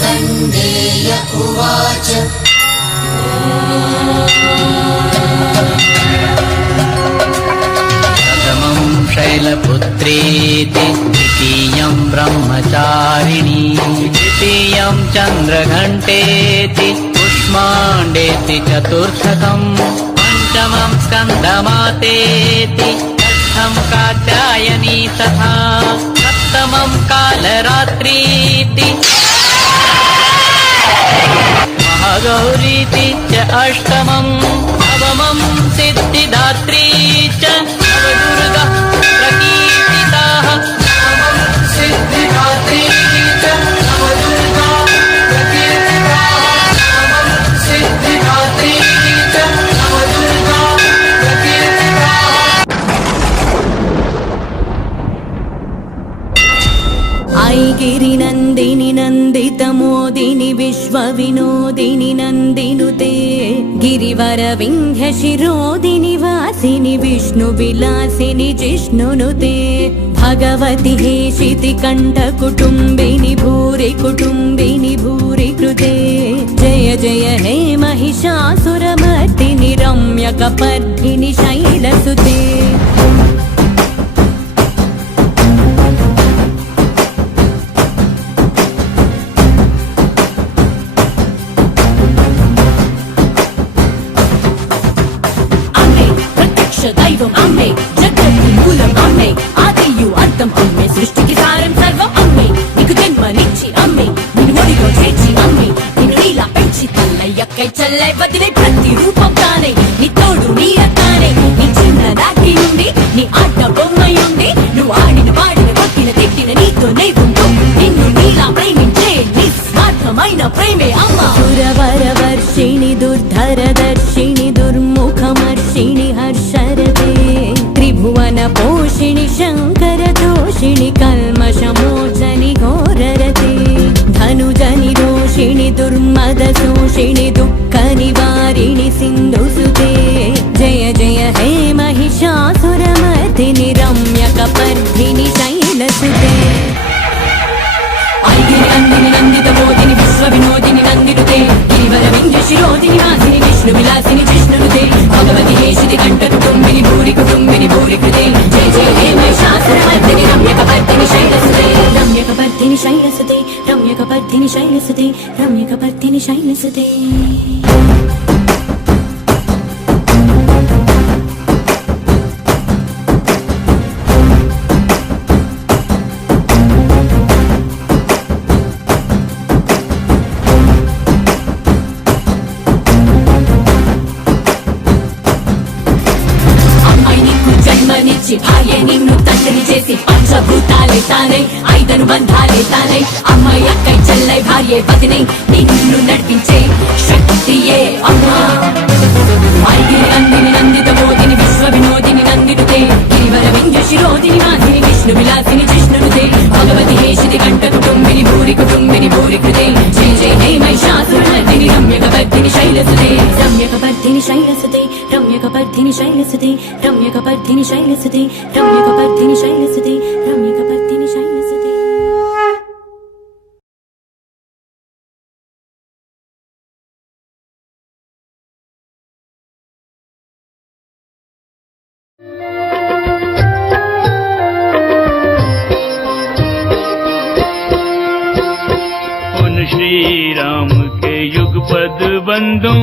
मार्कण्डेय उवाच प्रथमं शैलपुत्रेति द्वितीयं ब्रह्मचारिणी तृतीयं चन्द्रघण्टेति कुष्माण्डेति चतुर्थकं पंचमं स्कन्दमातेति षष्ठं कात्यायनी तथा सप्तमं कालरात्रीति महागौरीति च अष्टमं नवमं सिद्धिदात्री च नवदुर्गा प्रकीर्तिताः नवमं सिद्धिदात्री च नवदुर्गा प्रकीर्तिताः नवमं सिद्धिदात्री च नवदुर्गा प्रकीर्तिताः। ऐगिरि नन्दिनि नन्दितमोदिनि विश्वविनोदिनि नन्दिनुते गिरिवर विन्ध्यशिरोदिनि वासिनि विष्णुविलासिनि जिष्णुनुते भगवति हेशिति कण्ठकुटुम्बिनि भूरि कुटुम्बिनि भूरि कृते जय जय हे महिषासुरमर्दिनि रम्यकपर्दिनि शैलसुते दैवम् अम्मे जगति मूलम् अम्मे आदियु अर्थम् अम्मे सृष्टिकी सारं सर्वम् अम्मे नीकु जन्मनिच्చి अम्मे నిన్ను ఒడిలో చేర్చి అమ్మే నిన్ను నీలా పెంచి తల్లయ్యక్కై చల్లై వదిలే ప్రతి రూపం తానే నీ తోడు నీడ తానే నీ చిన్నదాటి నుండి నీ ఆట బొమ్మయుండి నువ్వు ఆడిన పాడిన కొట్టిన తిట్టిన నీతోనే ఉంటూ నిన్ను నీలా ప్రేమించే నిస్వార్థమైన ప్రేమే అమ్మ సురవరవర్షిణి దుర్ధరదర్శిణి దుర్ముఖమర్షిణి హర్షరతే त्रिभुवन पोषिणि शंकर दोषिणि कल्मषमोचनि घोररते धनुजनि रोषिणि दुर्मद शोषिणि दुःख निवारिणि सिन्धुसुते जय जय हे महिषासुरमर्दिनि रम्यकपर्दिनि शैलसुते ऐगिरि नन्दिनि नन्दितमोदिनि विश्वविनोदिनि नन्दिनुते गिरिवर विन्ध्यशिरोदिनि वासिनि विष्णुविलासिनि जिष्णुनुते भगवति हेशिति कण्ठकुटुम्बिनि भूरि कुटुम्बिनि भूरि कृते जय जय हे महिषासुरमर्दिनि रम्यकपर्दिनि शैलसुते रम्यकपर्दिनि शैलसुते रम्यकपर्दिनि शैलसुते रम्यकपर्दिनि शैलसुते భార్య నిన్ను తండ్రిని చేసి పంచభూతాలే తానై ఐదను బంధాలే తానై అమ్మాయి అక్కై చెల్లై భార్య పతినై నిన్ను నడిపించే శక్తియే అమ్మా ఐగిరి నందిని నందిత మోదిని విశ్వ వినోదిని నందినుతే గిరివర వింధ్య శిరోదిని వాసిని విష్ణు విలాసిని జిష్ణునుతే భగవతి హేషితి కంఠ కుటుంబిని భూరి కుటుంబిని భూరి కృతే జయ జయ హే महिषासुरमर्दिनि रम्यकपर्दिनि शैलसुते रम्यकपर्दिनि शैलसुते रम्यकपर्दिनि शैलसुते रम्यकपर्दिनि शैलसुते रम्यकपर्दिनि शैलसुते रम्यकपर्दिनि शैलसुते श्री राम के युगपद बंदो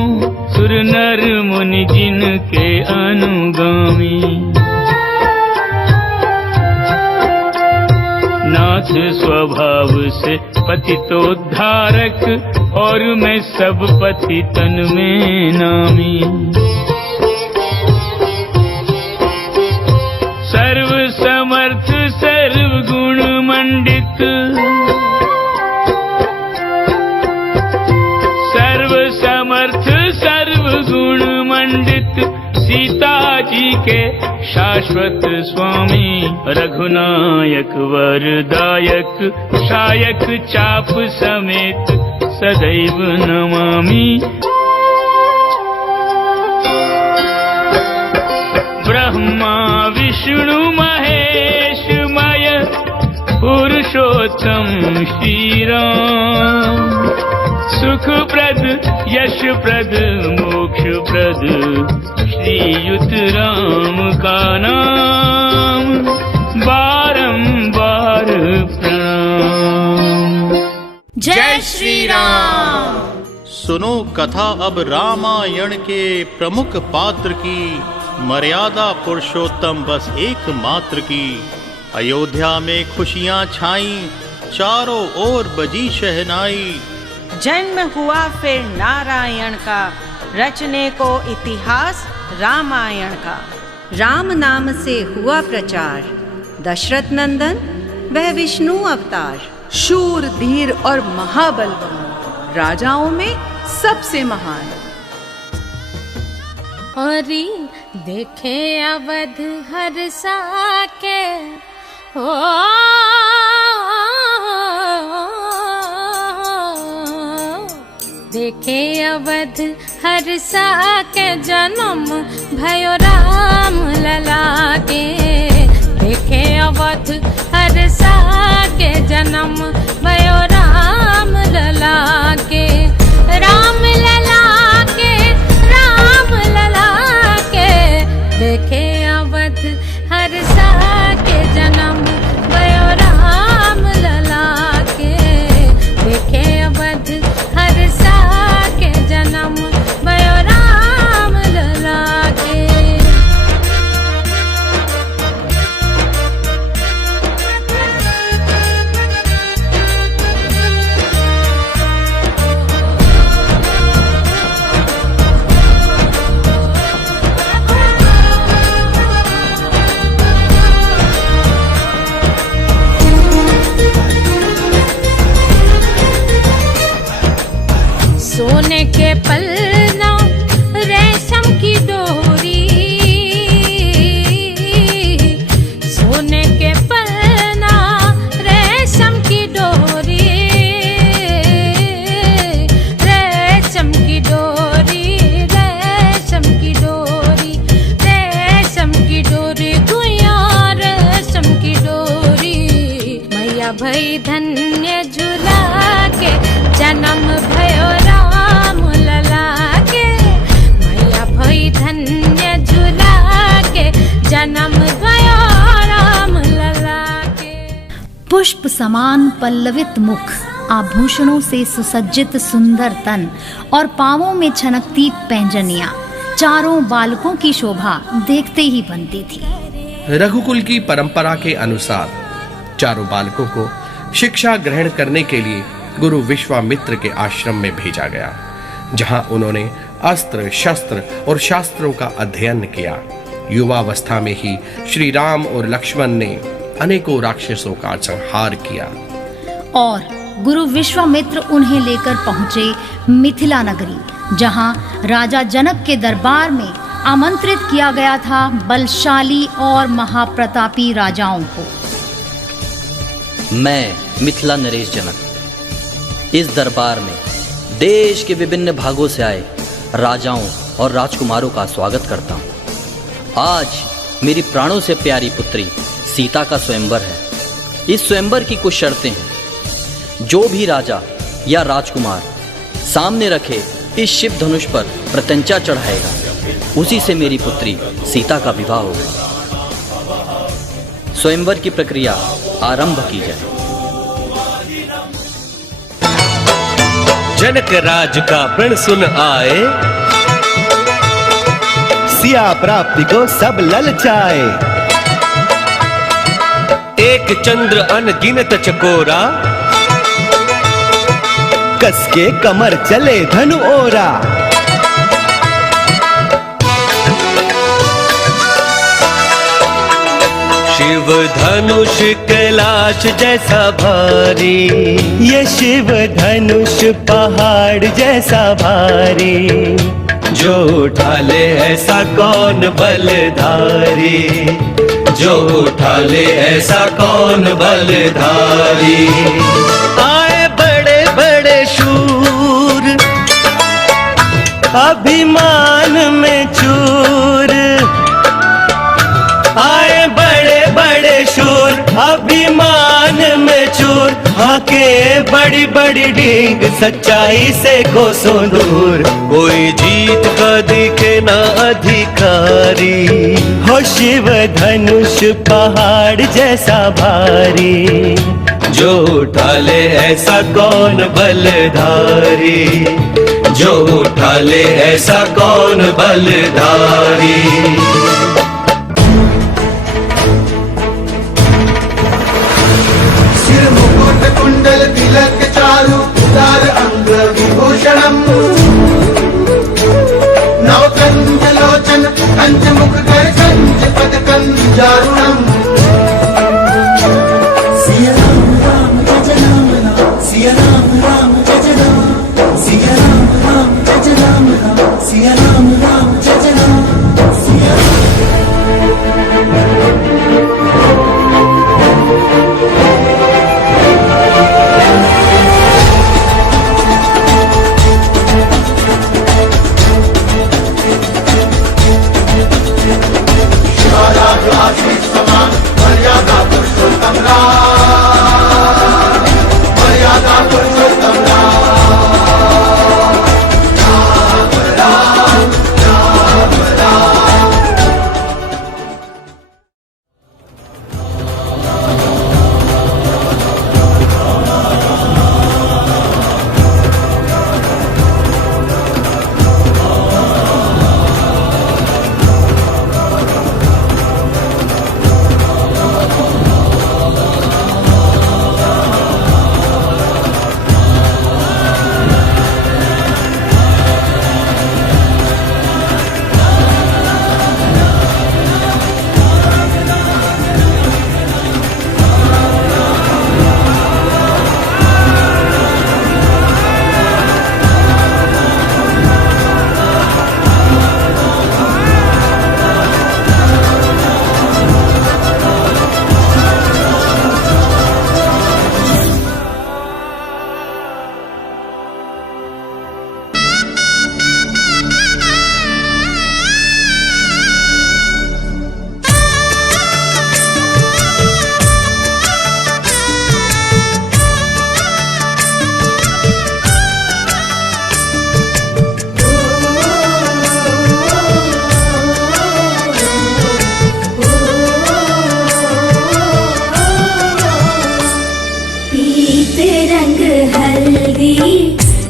सुर नर मुनि जिनके अनुगामी नाथ स्वभाव से पतितोद्धारक और मैं सब पतितन में नामी सर्व समर्थ सर्व गुण मंडित समर्थ सर्व गुण मंडित सीता जी के शाश्वत स्वामी रघुनायक वरदायक शायक चाप समेत सदैव नमामि ब्रह्मा विष्णु महेश मय पुरुषोत्तम श्री राम सुखप्रद यशप्रद मोक्षप्रद श्रीयुत राम का नाम बारंबार प्रणाम। जय श्री राम। सुनो कथा अब रामायण के प्रमुख पात्र की, मर्यादा पुरुषोत्तम बस एक मात्र की। अयोध्या में खुशियां छाईं, चारों ओर बजी शहनाई। जन्म हुआ फिर नारायण का, रचने को इतिहास रामायण का। राम नाम से हुआ प्रचार, दशरथ नंदन वह विष्णु अवतार। शूर धीर और महाबलवान, राजाओं में सबसे महान। और देखे अवध हर साके हो, देखे अवध हर साके जन्म भयो राम लला के। देखे अवध हर साके जन्म भयो राम लला के। राम लला के, राम लला के। देखे अवध हर साके जन्म भयो राम लला के। देखे अवध हर साके जन्म भयो राम लला के। सोने के पलना रेशम की डोरी, सोने के पलना रेशम की डोरी। रेशम की डोरी, रेशम की डोरी, रेशम की डोरी गुया रेशम की डोरी। मैया भई धन्य झूला के जन्म भयो राम लला के। मैया भई धन्य झूला के जन्म भयो राम लला के। पुष्प समान पल्लवित मुख, आभूषणों से सुसज्जित सुंदर तन और पांवों में छनकती पैंजनियां, चारों बालकों की शोभा देखते ही बनती थी। रघुकुल की परंपरा के अनुसार चारों बालकों को शिक्षा ग्रहण करने के लिए गुरु विश्वामित्र के आश्रम में भेजा गया, जहां उन्होंने अस्त्र शस्त्र और शास्त्रों का अध्ययन किया। युवावस्था में ही श्री राम और लक्ष्मण ने अनेकों राक्षसों का संहार किया और गुरु विश्वामित्र उन्हें लेकर पहुंचे मिथिला नगरी, जहां राजा जनक के दरबार में आमंत्रित किया गया था बलशाली और महाप्रतापी राजाओं को। मैं मिथिला नरेश जनक इस दरबार में देश के विभिन्न भागों से आए राजाओं और राजकुमारों का स्वागत करता हूँ। आज मेरी प्राणों से प्यारी पुत्री सीता का स्वयंवर है। इस स्वयंवर की कुछ शर्तें हैं। जो भी राजा या राजकुमार सामने रखे इस शिव धनुष पर प्रत्यंचा चढ़ाएगा, उसी से मेरी पुत्री सीता का विवाह होगा। स्वयंवर की प्रक्रिया आरंभ की जाए। जनक राज का प्रण सुन आए, सिया प्राप्ति को सब ललचाए। एक चंद्र अनगिनत चकोरा, कसके कमर चले धनु ओरा। शिव धनुष कैलाश जैसा भारी, ये शिव धनुष पहाड़ जैसा भारी। जो उठा ले ऐसा कौन बलधारी, जो उठा ले ऐसा कौन बलधारी। आए बड़े बड़े शूर, अभिमान में चूर। आए बड़े बड़े शूर, अभिमान में चूर, आके बड़ी बड़ी डींग, सच्चाई से कोसों दूर। कोई जीत का दिखे ना अधिकारी, हो शिव धनुष पहाड़ जैसा भारी। जो उठा ले ऐसा कौन बलधारी, जो उठा ले ऐसा कौन बलधारी। सिर मुकुट कुंडल तिलक चारु उदार अंग विभूषणम्, नवकंज लोचन कंज मुख कर कंज पद कंजारुणम्। सिया राम जय राम राम, सिया राम जय राम, सिया राम जय राम, सिया राम जय राम, सिया मर्यादा पुरुषोत्तम राम, मर्यादा पुरुषोत्तम राम, राम राम राम।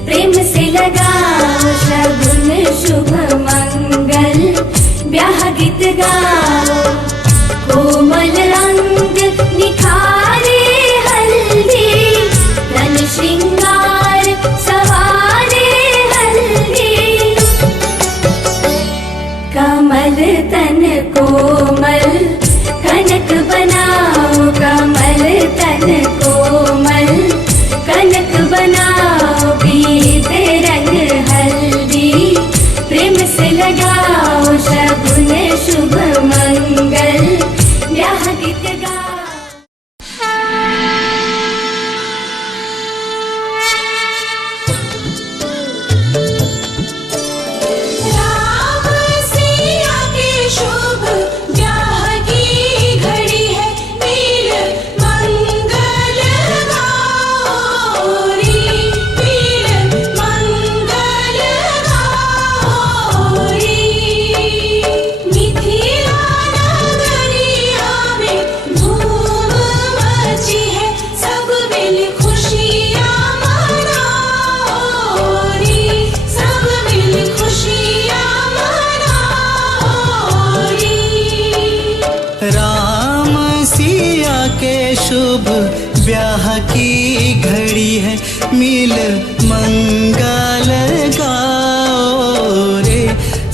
प्रेम से लगाओ शगुन शुभ मंगल, ब्याह गीत गाओ कोमल रंग निखारे हल्दी, तन श्रृंगार सवारे हल्दी। कमल तन कोमल कनक बनाओ, कमल तन कोमल कनक बनाओ, पीत रंग हल्दी प्रेम से लगाओ शगुन शुभ मंगल, ब्याह गीत गाओ। शुभ ब्याह की घड़ी है, मिल मंगल गाओ रे,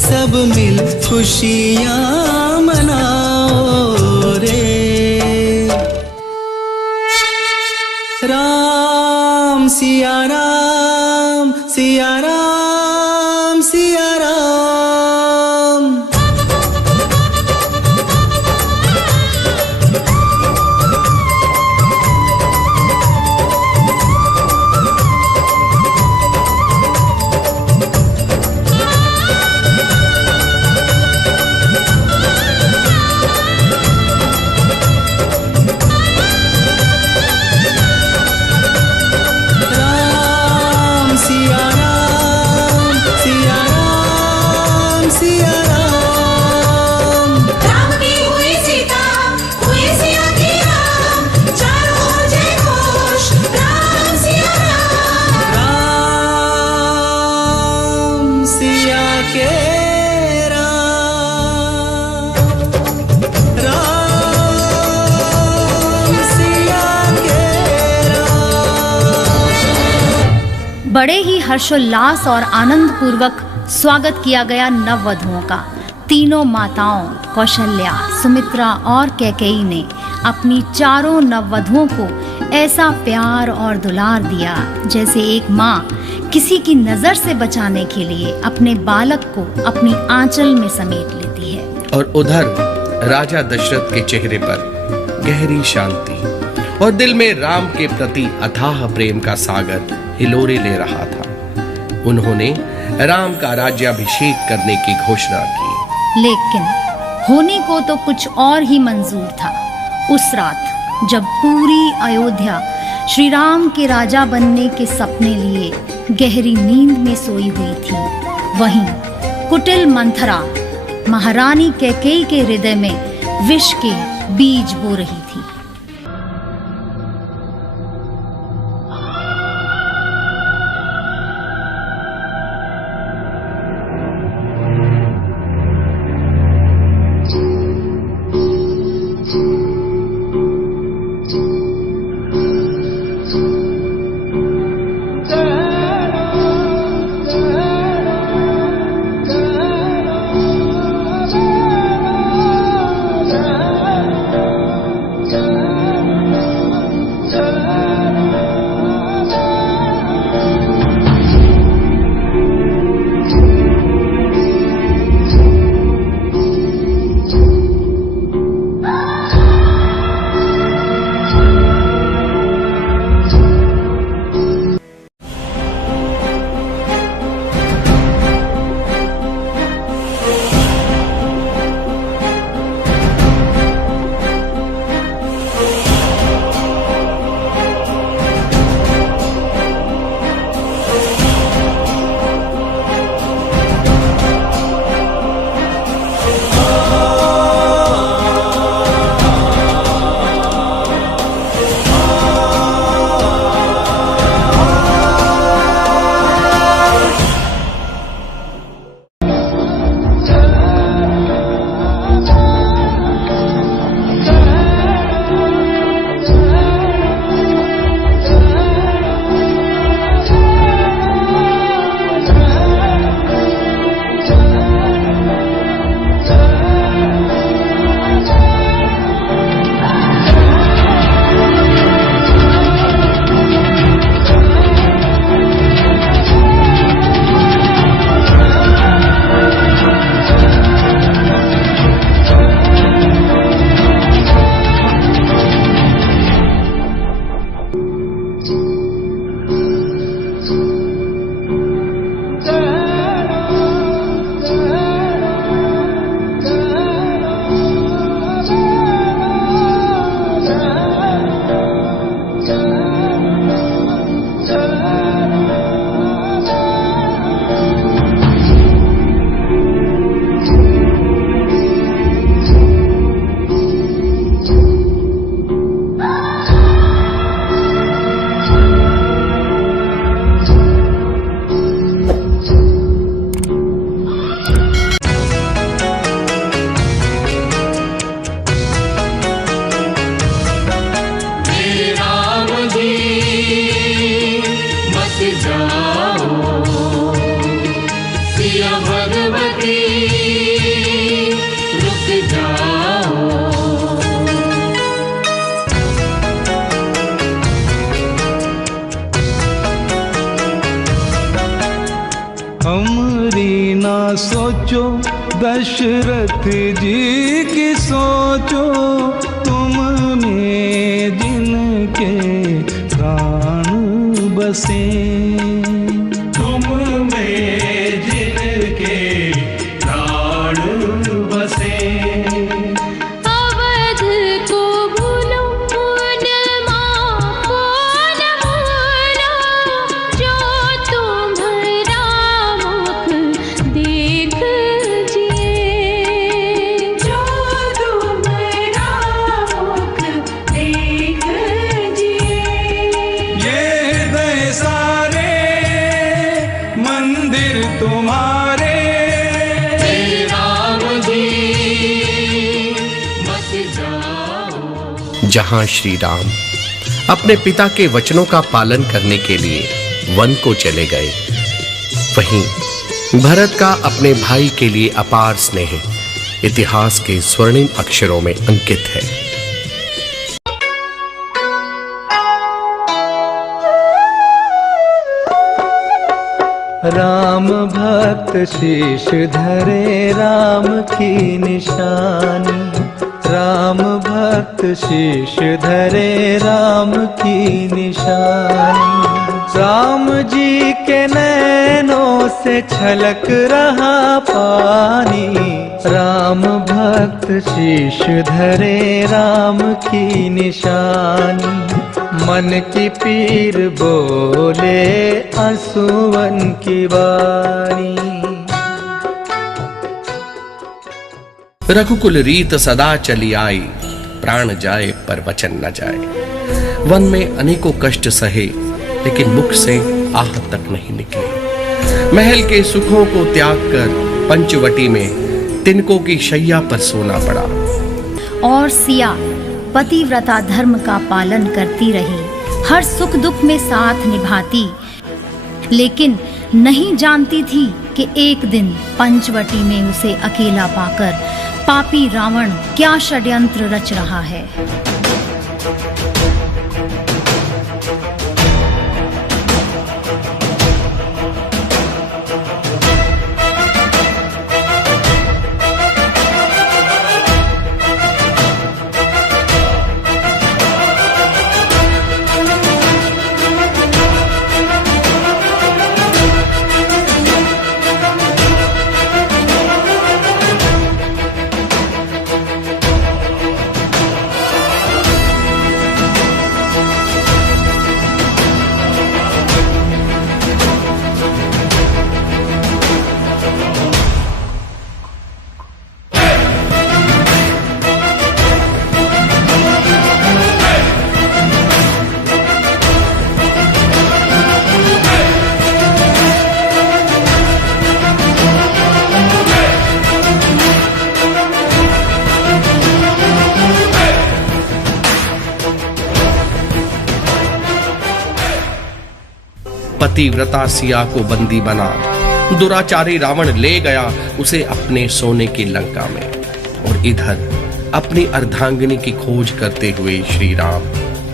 सब मिल खुशियाँ मनाओ रे। राम सिया राम, सिया राम, सिया राम। बड़े ही हर्षोल्लास और आनंद पूर्वक स्वागत किया गया नववधुओं का। तीनों माताओं कौशल्या, सुमित्रा और कैकेयी ने अपनी चारों नववधुओं को ऐसा प्यार और दुलार दिया जैसे एक माँ किसी की नजर से बचाने के लिए अपने बालक को अपनी आंचल में समेट लेती है। और उधर राजा दशरथ के चेहरे पर गहरी शांति और दिल में राम के प्रति अथाह प्रेम का सागर हिलोरे ले रहा था। उन्होंने राम का राज्याभिषेक करने की घोषणा की। लेकिन होने को तो कुछ और ही मंजूर था। उस रात जब पूरी अयोध्या श्री राम के राजा बनने के सपने लिए गहरी नींद में सोई हुई थी, वहीं कुटिल मंथरा महारानी कैकेयी के हृदय में विष के बीज बो रही थी। हमरी ना सोचो दशरथ जी की सोचो, तुम में जिनके प्राण बसे, तुम में जिनके प्राण बसे। अवध को भूलो उन माँ को न भूलो, जो तुम्हारा मुख देख जिए, जो तुम्हारा मुख देख जिए। ये दय सारे मंदिर तुम्हारे, जहां श्री राम अपने पिता के वचनों का पालन करने के लिए वन को चले गए। वहीं भरत का अपने भाई के लिए अपार स्नेह इतिहास के स्वर्णिम अक्षरों में अंकित है। राम भक्त शीश धरे राम की निशानी, राम भक्त शीश धरे राम की निशानी। राम जी के नैनों से छलक रहा पानी, राम भक्त शीश धरे राम की निशानी। मन की पीर बोले आंसुअन की वाणी। रघुकुल रीत सदा चली आई, प्राण जाए पर वचन न जाए। वन में अनेकों कष्ट सहे, लेकिन मुख से आह तक नहीं निकले। महल के सुखों को त्याग कर पंचवटी में तिनकों की शैया पर सोना पड़ा। और सिया पतिव्रता धर्म का पालन करती रही, हर सुख दुख में साथ निभाती, लेकिन नहीं जानती थी कि एक दिन पंचवटी में उसे अकेला पाकर पापी रावण क्या षड्यंत्र रच रहा है। पतिव्रता सिया को बंदी बना दुराचारी रावण ले गया उसे अपने सोने की लंका में। और इधर अपनी अर्धांगिनी की खोज करते हुए श्री राम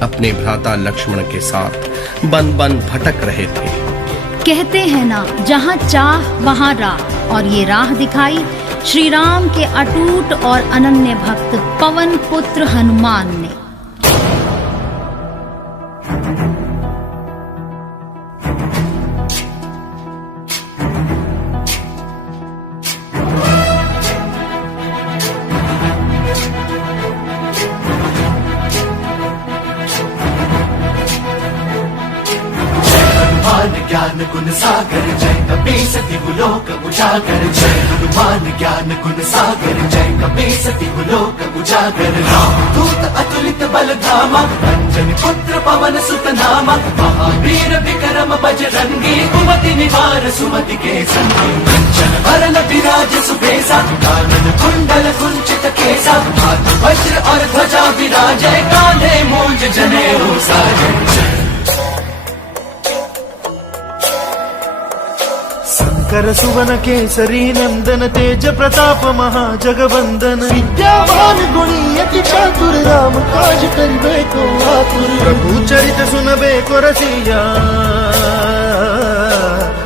अपने भ्राता लक्ष्मण के साथ बन बन भटक रहे थे। कहते हैं ना, जहाँ चाह वहाँ राह, और ये राह दिखाई श्री राम के अटूट और अनन्य भक्त पवन पुत्र हनुमान ने। ज्ञान गुण सागर जय कपीसति गुलोक उजागर, जय हनुमान ज्ञान गुण सागर जय कपीसति गुलोक उजागर। राम दूत अतुलित बल धामा, अंजनी पुत्र पवन सुत नामा। महावीर विक्रम बजरंगी, कुमति निवार सुमति के संगी। कंचन वरन विराज सुबेसा, कानन कुंडल कुंचित केसा। हाथ वज्र और ध्वजा विराजै, कांधे मूंज जनेऊ साजै। शंकर सुवन केसरी नंदन, तेज प्रताप महाजगवंदन। विद्यावान गुणी अति चातुर, राम काज करिबे को आतुर। प्रभु चरित सुनबे को रसिया,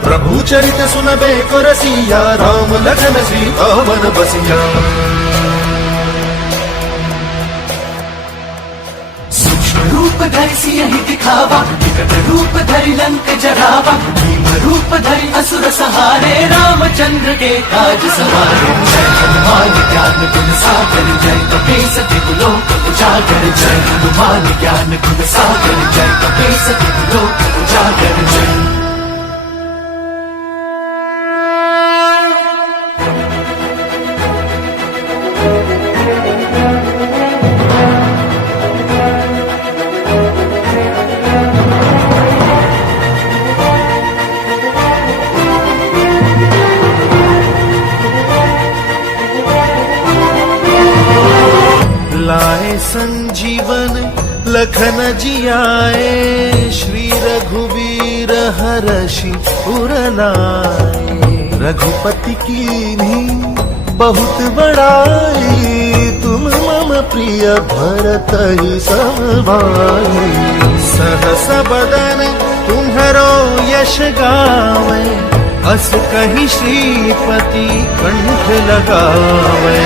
प्रभु चरित सुनबे को रसिया। राम लखन सीता वन बसिया। रूप धरि सियहि दिखावा, विकट रूप धरि लंक जरावा। भीम रूप धरि असुर सहारे, रामचंद्र के काज सवारे। जय हनुमान ज्ञान गुण सागर जय कपीसति गुलोक उजागर। जय हनुमान ज्ञान गुण सागर जय कपीसति गुलोक उजागर। जय संजीवन लखन जियाए श्री रघुवीर हरषि उर लाए। रघुपति कीन्ही बहुत बड़ाई तुम मम प्रिय भरत ही सब भाई। सहस बदन तुम्हरो यश गावे अस कहीं श्रीपति कंठ लगावे।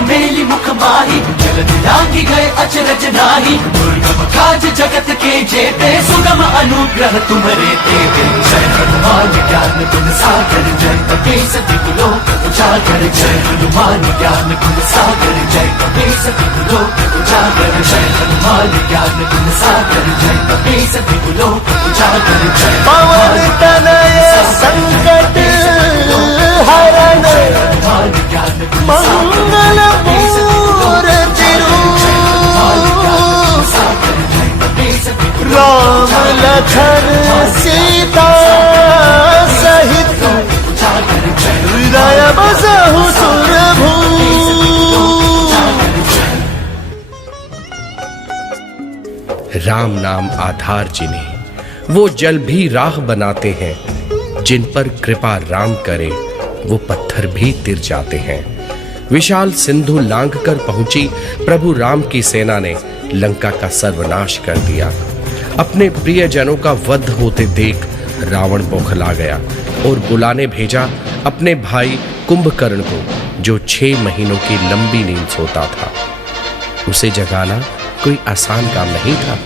मेली मुख माही जलद लांगी गए अचरज नाही। दुर्गम काज जगत के जेते सुगम अनुग्रह तुम्हारे तेते। जय हनुमान ज्ञान गुण सागर जय कपीस तिहु लोक उजागर। जय हनुमान ज्ञान गुण सागर जय कपीस तिहु लोक उजागर। जय हनुमान ज्ञान गुण सागर जय कपीस तिहु लोक उजागर। जय पवन तनय संकट हरण मंगल मूर्ति राम लखन सीता सहित हृदय बसहु सुरभू। राम नाम आधार जिन्हें वो जल भी राह बनाते हैं। जिन पर कृपा राम करे वो पत्थर भी तिर जाते हैं। विशाल सिंधु लांघ कर पहुंची प्रभु राम की सेना ने लंका का सर्वनाश कर दिया। अपने प्रियजनों का वध होते देख रावण बौखला गया और बुलाने भेजा अपने भाई कुंभकर्ण को, जो 6 महीनों की लंबी नींद सोता था। उसे जगाना कोई आसान काम नहीं था।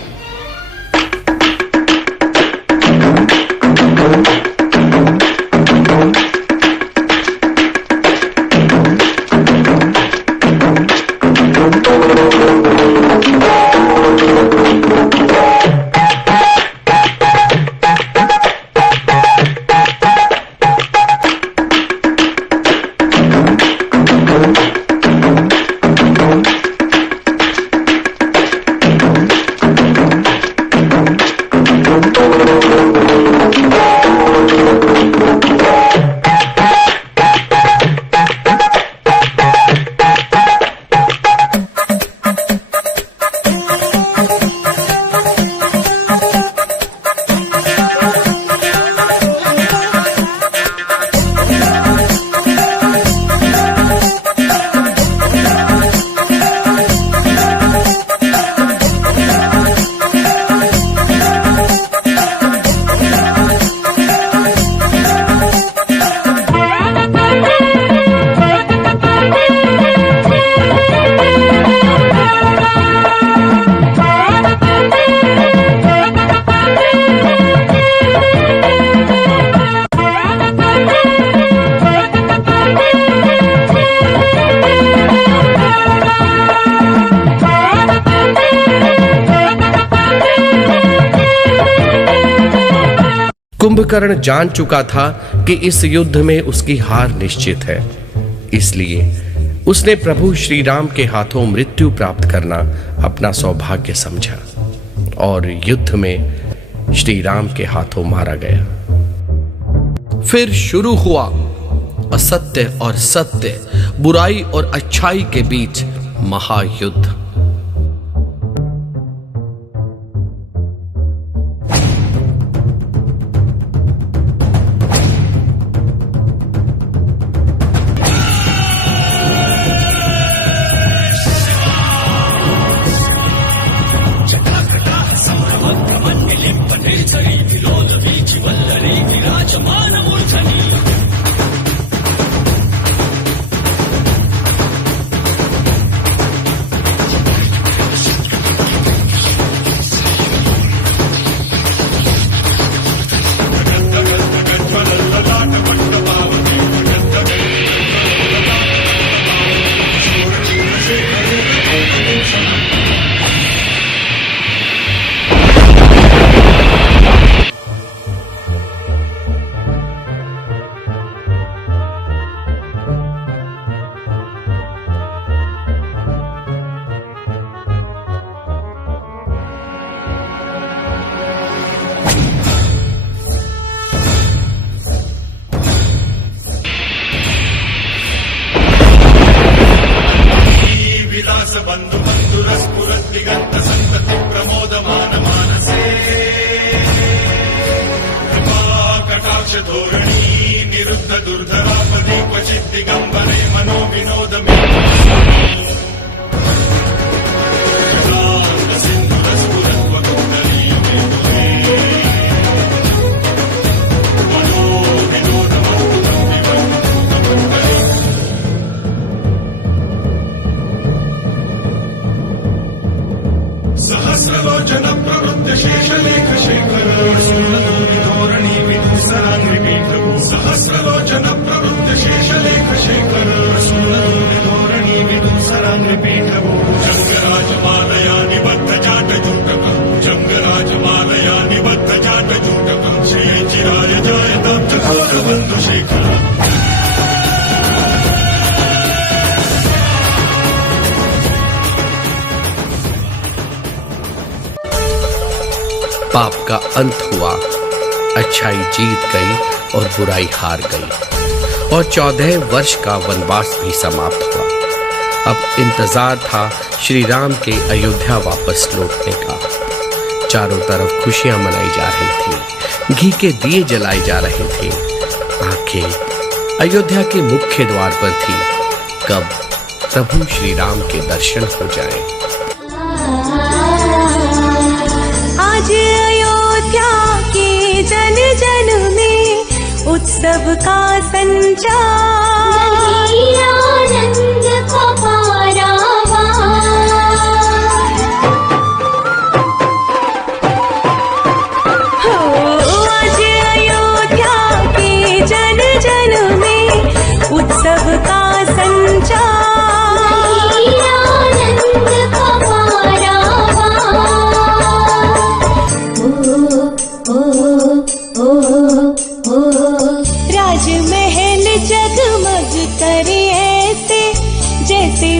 कुंभकर्ण जान चुका था कि इस युद्ध में उसकी हार निश्चित है, इसलिए उसने प्रभु श्री राम के हाथों मृत्यु प्राप्त करना अपना सौभाग्य समझा और युद्ध में श्री राम के हाथों मारा गया। फिर शुरू हुआ असत्य और सत्य, बुराई और अच्छाई के बीच महायुद्ध। शेषलेख शेखर सुरधूनि धोरणी विधुसराङ्गि पीठभू सहस्रलोचन प्रवृत्त शेषलेख शेखर सुरधूनि धोरणी विधुसराङ्गि पीठभू जङ्गराजमालया निबद्ध जाटजूटकम् जङ्गराजमालया निबद्ध जाटजूटकम् श्रिये चिराय जायतां चकोरबन्धु शेखर। पाप का अंत हुआ, अच्छाई जीत गई और बुराई हार गई और 14 वर्ष का वनवास भी समाप्त हुआ। अब इंतजार था श्री राम के अयोध्या वापस लौटने का। चारों तरफ खुशियां मनाई जा रही थी, घी के दिए जलाए जा रहे थे। आंखें अयोध्या के मुख्य द्वार पर थी, कब प्रभु श्री राम के दर्शन हो जाएं। आज अयोध्या के जन जन में उत्सव का संचार, आनंद का पारावार। हो आज अयोध्या के जन जन में उत्सव का संचार, आनंद का राजमहल जगमग करे ऐसे जैसे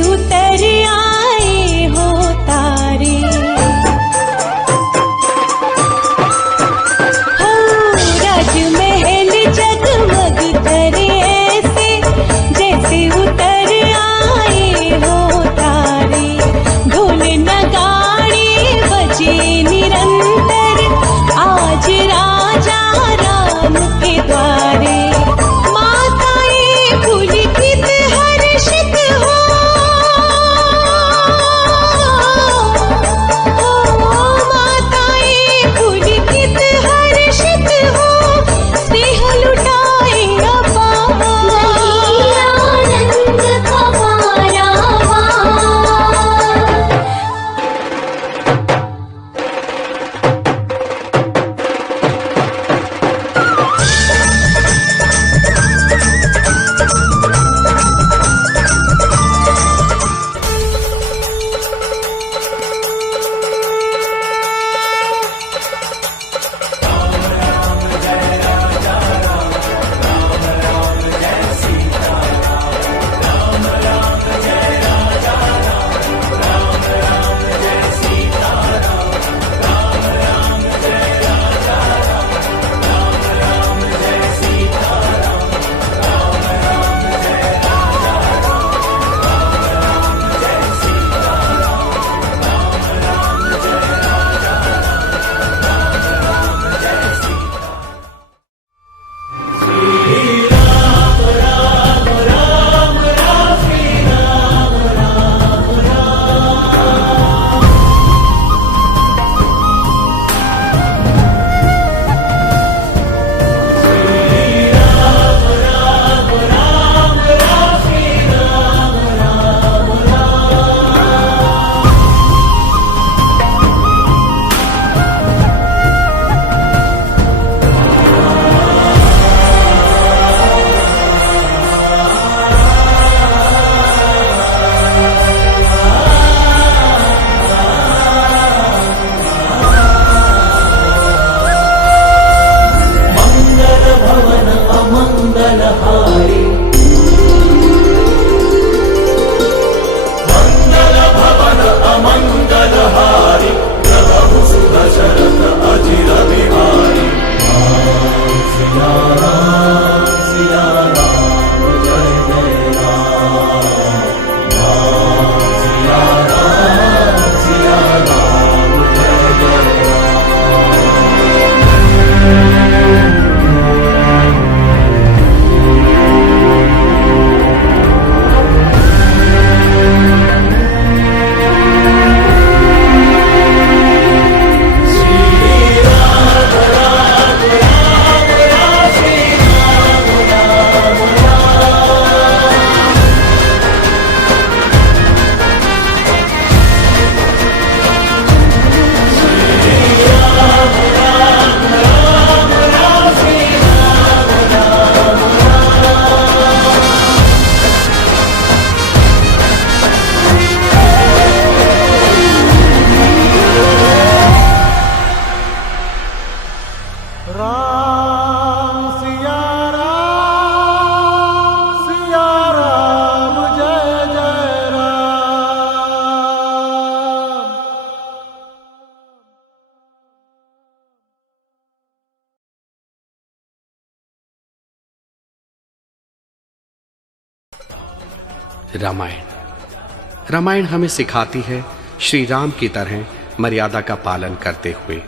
रामायण हमें सिखाती है श्री राम की तरह मर्यादा का पालन करते हुए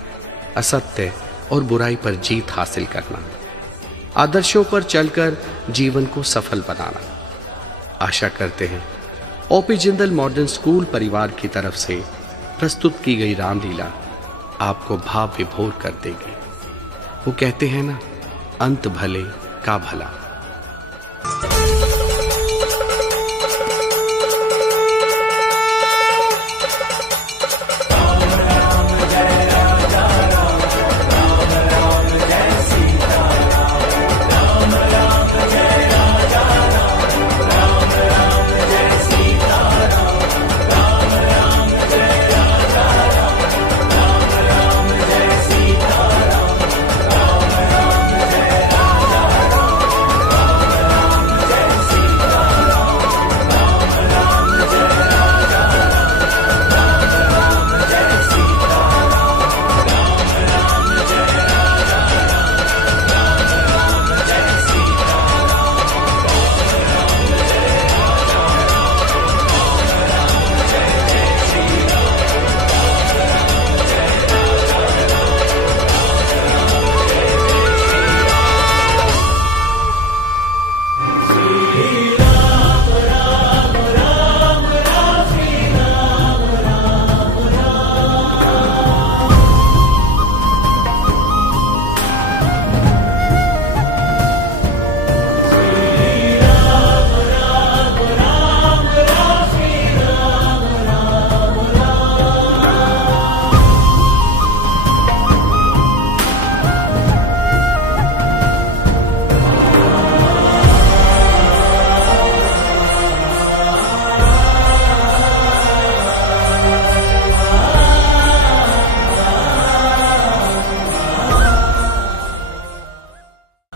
असत्य और बुराई पर जीत हासिल करना, आदर्शों पर चलकर जीवन को सफल बनाना। आशा करते हैं ओपी जिंदल मॉडर्न स्कूल परिवार की तरफ से प्रस्तुत की गई रामलीला आपको भाव विभोर कर देगी। वो कहते हैं ना, अंत भले का भला।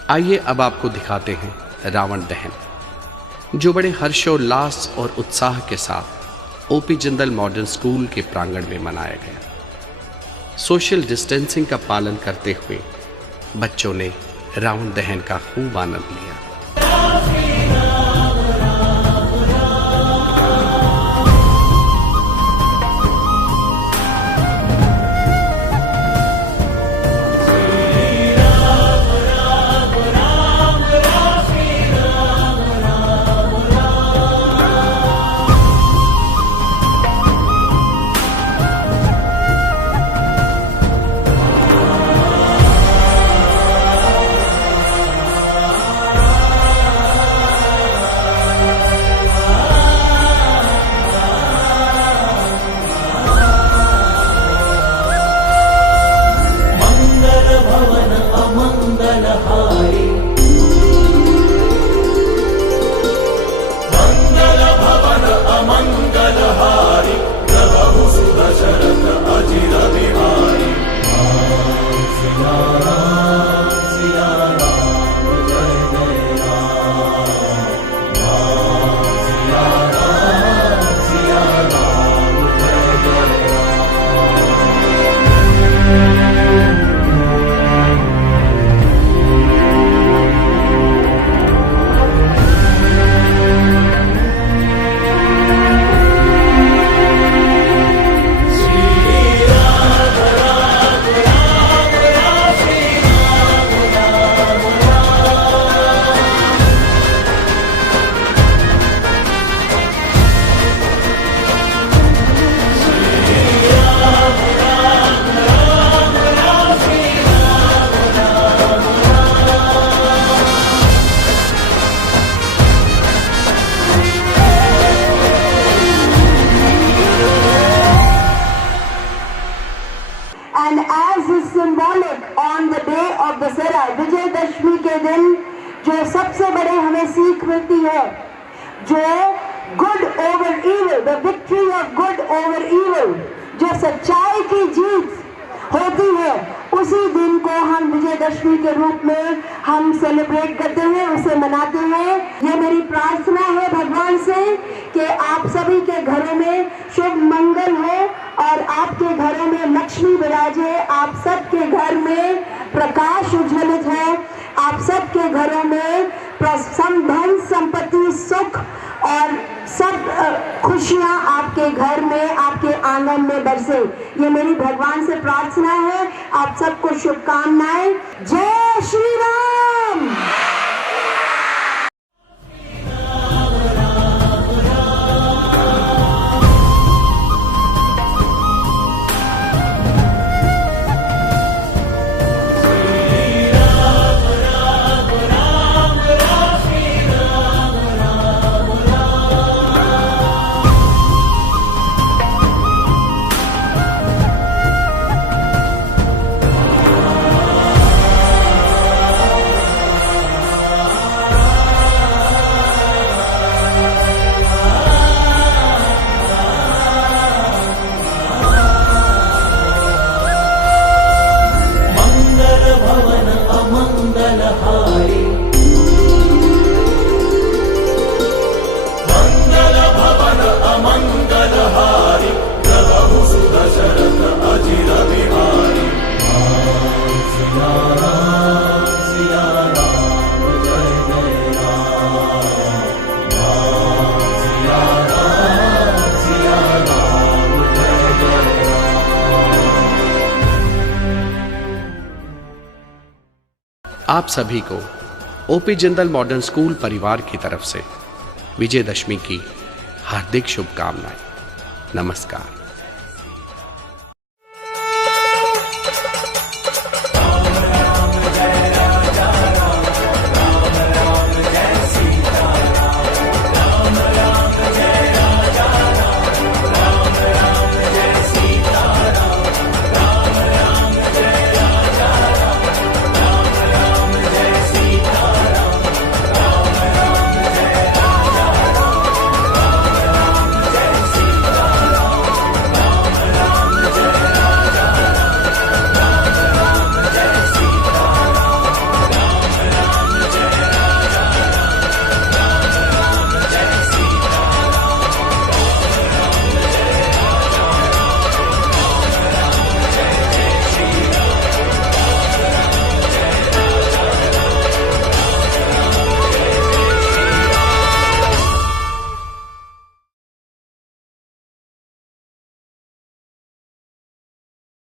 आइए अब आपको दिखाते हैं रावण दहन, जो बड़े हर्षोल्लास और उत्साह के साथ ओपी जिंदल मॉडर्न स्कूल के प्रांगण में मनाया गया। सोशल डिस्टेंसिंग का पालन करते हुए बच्चों ने रावण दहन का खूब आनंद लिया। विजयदशमी के दिन जो सबसे बड़े हमें सीख मिलती है, जो good over evil, the victory of good over evil, जो सच्चाई की जीत होती है, उसी दिन को हम विजयदशमी के रूप में हम सेलिब्रेट करते हैं, उसे मनाते हैं। ये मेरी प्रार्थना है भगवान से कि आप सभी के घरों में शुभ मंगल हो और आपके घरों में लक्ष्मी विराजे, आप सबके घर में प्रकाश उज्ज्वलित है, आप सबके घरों में धन संपत्ति सुख और सब खुशियाँ आपके घर में, आपके आंगन में बरसे। ये मेरी भगवान से प्रार्थना है। आप सबको शुभकामनाएं। जय श्री राम। आप सभी को ओपी जिंदल मॉडर्न स्कूल परिवार की तरफ से विजयदशमी की हार्दिक शुभकामनाएं। नमस्कार।